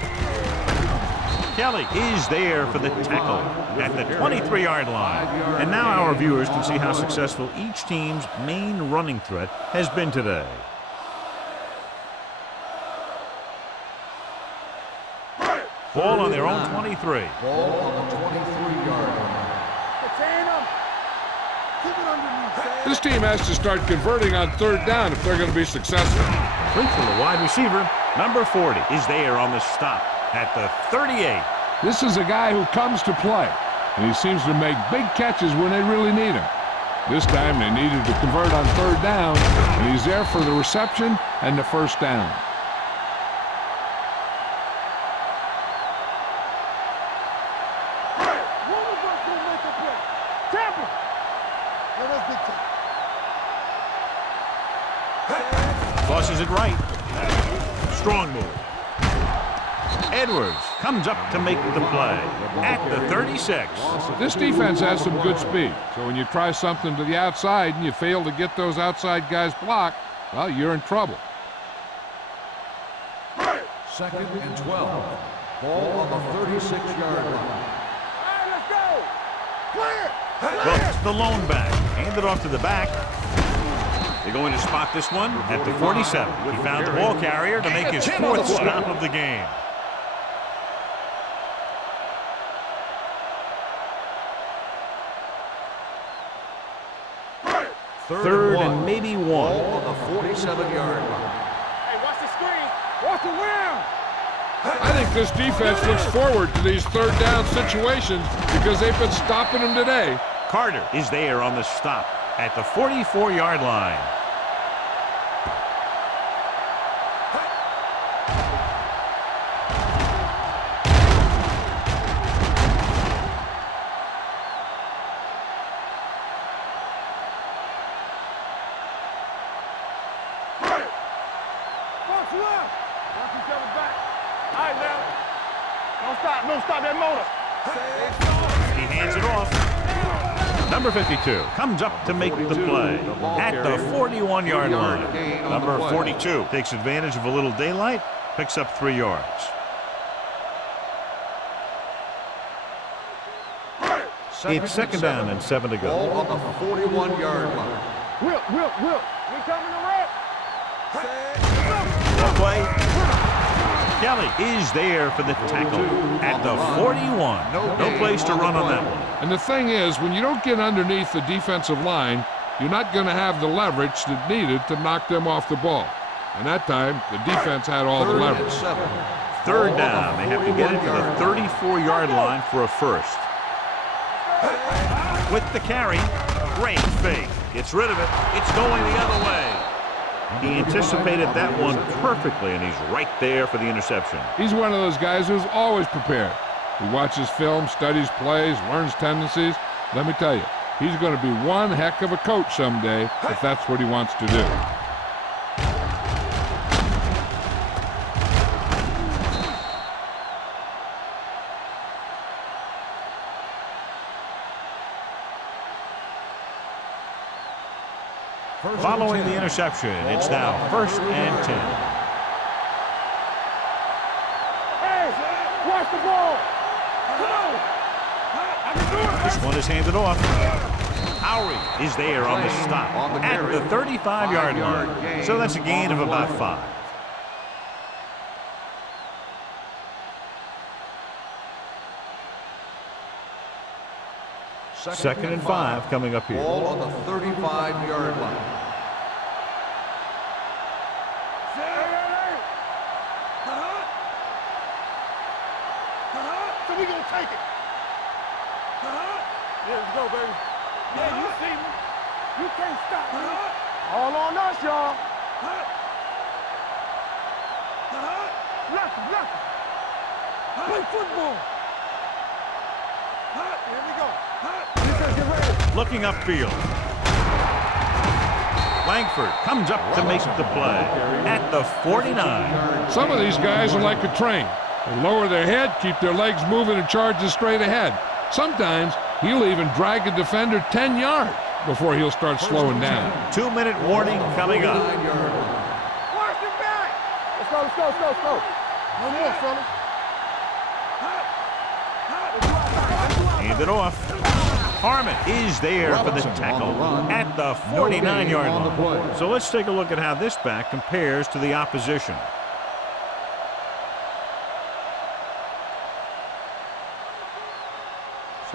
Kelly is there for the tackle at the 23-yard line. And now our viewers can see how successful each team's main running threat has been today. Ball on their own 23. Ball on the 23-yard line. Contain them. Keep it underneath. This team has to start converting on 3rd down if they're going to be successful. Quick from the wide receiver. Number 40 is there on the stop at the 38. This is a guy who comes to play, and he seems to make big catches when they really need him. This time they needed to convert on 3rd down, and he's there for the reception and the 1st down. One of us will make a play. Tampa. Let us big time. Tosses it right. Strong move. Edwards comes up to make the play at the 36. This defense has some good speed, so when you try something to the outside and you fail to get those outside guys blocked, well, you're in trouble. 2nd and 12. Ball on the 36-yard line. All right, let's go. Clear. Books the lone back. Hand it off to the back. They're going to spot this one at the 47. He found the ball carrier to make his fourth stop of the game. Third and maybe one. Ball on the 47-yard line. Hey, watch the screen. Watch the rim. I think this defense looks forward to these third down situations because they've been stopping them today. Carter is there on the stop at the 44-yard line. Box left. Watch each other back. All right, now. Don't stop that motor. He hands it off. Number 52 comes up to make the play at the 41-yard line. Number 42 takes advantage of a little daylight, picks up 3 yards. It's second down and 7 to Ball go. on the 41-yard line. Whip. We coming to wrap. Play. Kelly is there for the tackle at the 41. No place to run on that one. And the thing is, when you don't get underneath the defensive line, you're not going to have the leverage that needed to knock them off the ball. And that time, the defense had all the leverage. Third down. They have to get it to the 34-yard line for a first. With the carry, great fake. Gets rid of it. It's going the other way. He anticipated that one perfectly, and he's right there for the interception. He's one of those guys who's always prepared. He watches film, studies plays, learns tendencies. Let me tell you, he's going to be one heck of a coach someday if that's what he wants to do. Following the interception, it's now first and 10. Hey, watch the ball. Come on. I can do it. This one is handed off. Howery is there on the stop at the 35-yard line. So that's a gain of about 5. Second and 5 coming up here. Ball on the 35-yard line. So we gonna take it. Yeah, let's go, baby. Yeah, you see me. You can't stop me. All on us, y'all. Left. Play football. Here we go. Defense, get ready. Looking upfield. Langford comes up to make the play at the 49. Some of these guys are like a train. They lower their head, keep their legs moving, and charge straight ahead. Sometimes he'll even drag a defender 10 yards before he'll start slowing down. 2-minute warning coming up. Watch it back. Let's go. No more, fellas. Hand it off. Harmon is there for the tackle at the 49-yard line. So let's take a look at how this back compares to the opposition.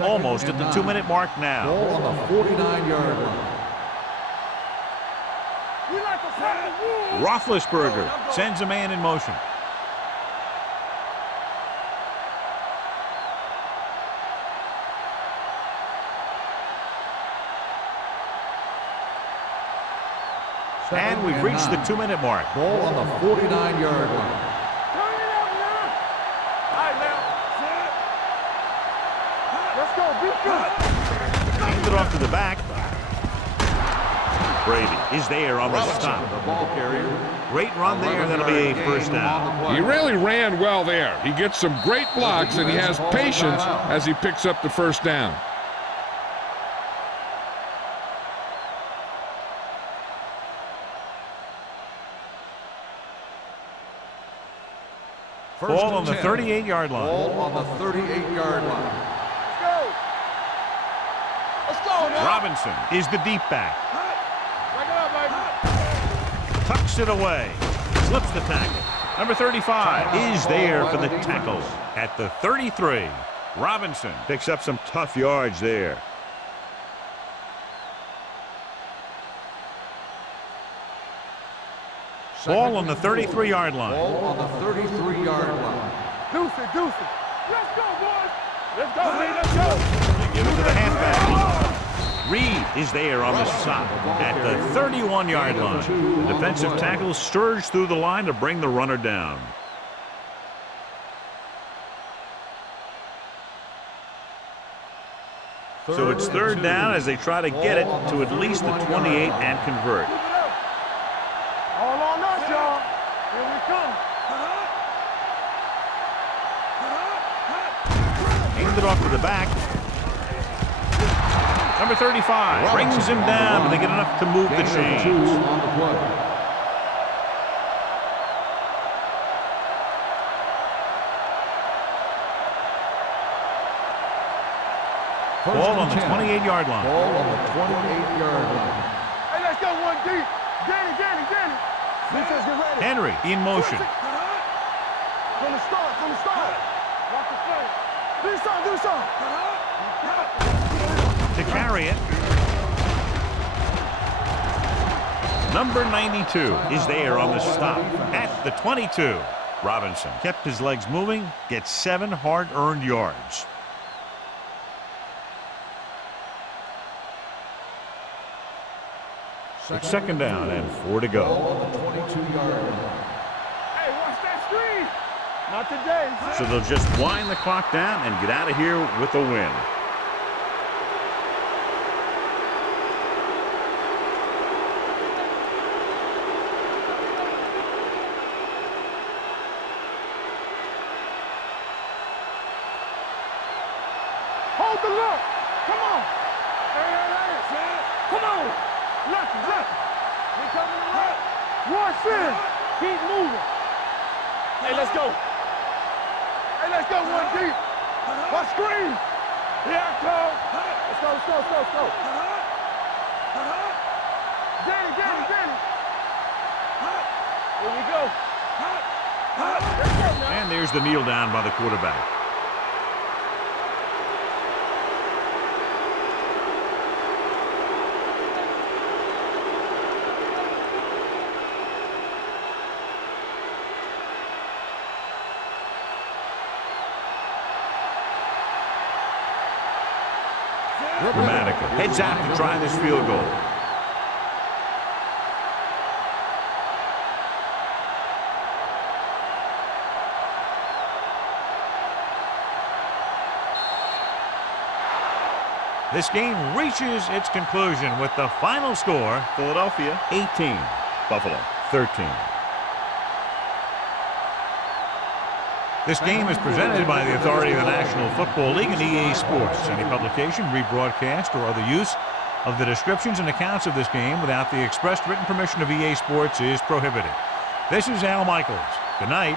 Almost at the 2-minute mark now. Ball on the 49-yard line. We like to pass the rules. Roethlisberger sends a man in motion. And we've reached the 2-minute mark. Ball on the 49-yard line. Turn it up now. All right, now. Let's go. Be good. Hand it off to the back. Brady is there on the stop. The ball carrier. Great run there. That'll be a first down. He really ran well there. He gets some great blocks, and he has patience as he picks up the first down. Ball on the 38-yard line. Ball on the 38-yard line. Let's go now. Robinson is the deep back. Back it up, baby. Tucks it away. Slips the tackle. Number 35 is there for the tackle at the 33. Robinson picks up some tough yards there. Ball on the 33-yard line. Ball on the 33-yard line. Deuce it, deuce it. Let's go, boys. Let's go, Lee. Let's go. They give it to the halfback. Reed is there on the stop at the 31-yard line. The defensive tackle surged through the line to bring the runner down. So it's third down as they try to get it to at least the 28 and convert. All on us, y'all. Here we come. Aimed it off to the back. Number 35 brings him down, and they get enough to move the chains. On the play. Ball on the 28-yard line. Ball on the 28-yard line. Hey, let's go one deep. Danny. Defense, get ready. Henry in motion. From the start. Watch the play. Do something. To carry it. Number 92 is there on the stop at the 22. Robinson kept his legs moving, gets 7 hard-earned yards. It's second down and 4 to go. Ball on the 22-yard line. Hey, watch that screen. Not today. So they'll just wind the clock down and get out of here with a win. Hold the look. Come on. Hey. Come on. Left. We coming to left. Rush in. Keep moving. Hey, let's go. One deep. What screen? Here I come. Let's go. Danny. Here we go. Let's go now. And there's the kneel down by the quarterback. Dramatica heads out to try this field goal. This game reaches its conclusion with the final score: Philadelphia 18, Buffalo 13. This game is presented by the authority of the National Football League and EA Sports. Any publication, rebroadcast, or other use of the descriptions and accounts of this game without the expressed written permission of EA Sports is prohibited. This is Al Michaels. Good night.